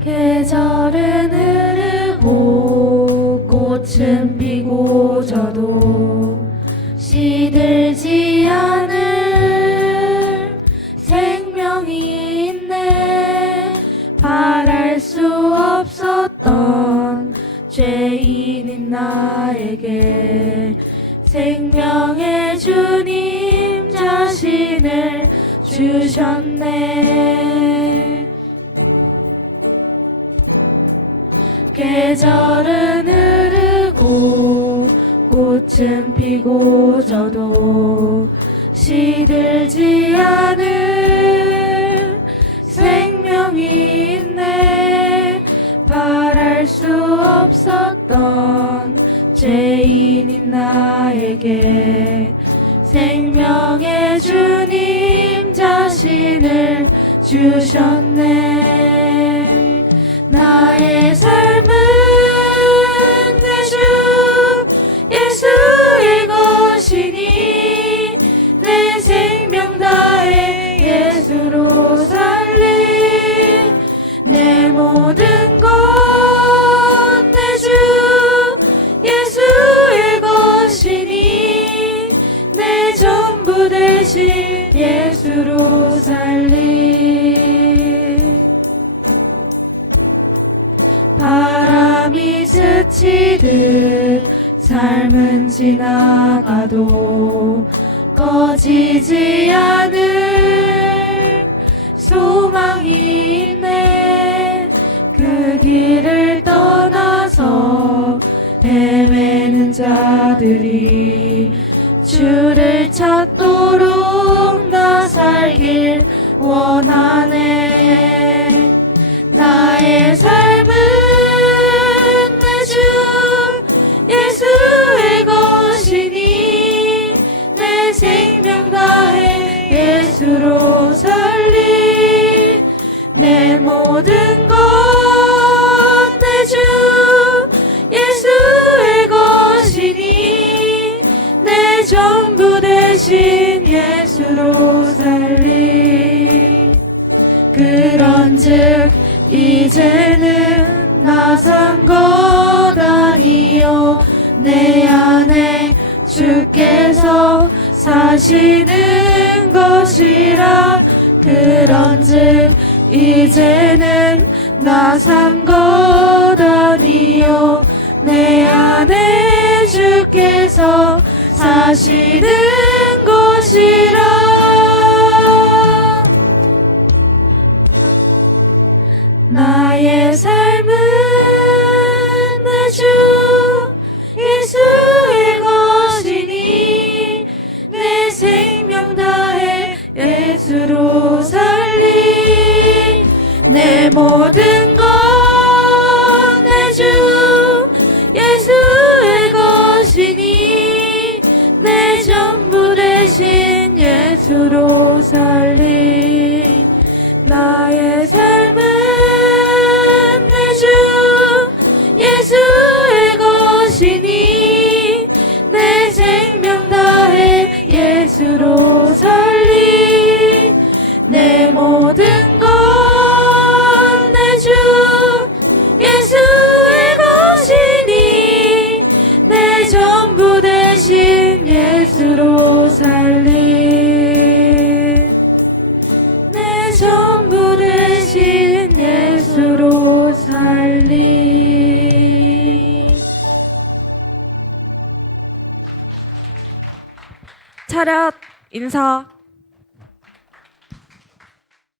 계절은 흐르고 꽃은 피고 져도 시들지 않을 생명이 있네. 바랄 수 없었던 죄인인 나에게 생명의 주님 자신을 주셨네 계절은 흐르고 꽃은 피고 져도 시들지 않을 생명이 있네. 바랄 수 없었던 죄인인 나에게 생명의 주님 자신을 주셨네 모든 것 내 주 예수의 것이니 내 전부 대신 예수로 살리. 바람이 스치듯 삶은 지나가도 꺼지지 예수로 살리 내 모든 것 내 주 예수의 것이니 내 전부 대신 예수로 살리. 그런즉 이제는 나산 것 아니요 내 안에 주께서 사시는 것이라. 그런즉 이제는 나 산 것 아니요. 내 안에 주께서 사시는 것이라. 나의 삶 예수 전부 대신 예수로 살리. 차렷. 인사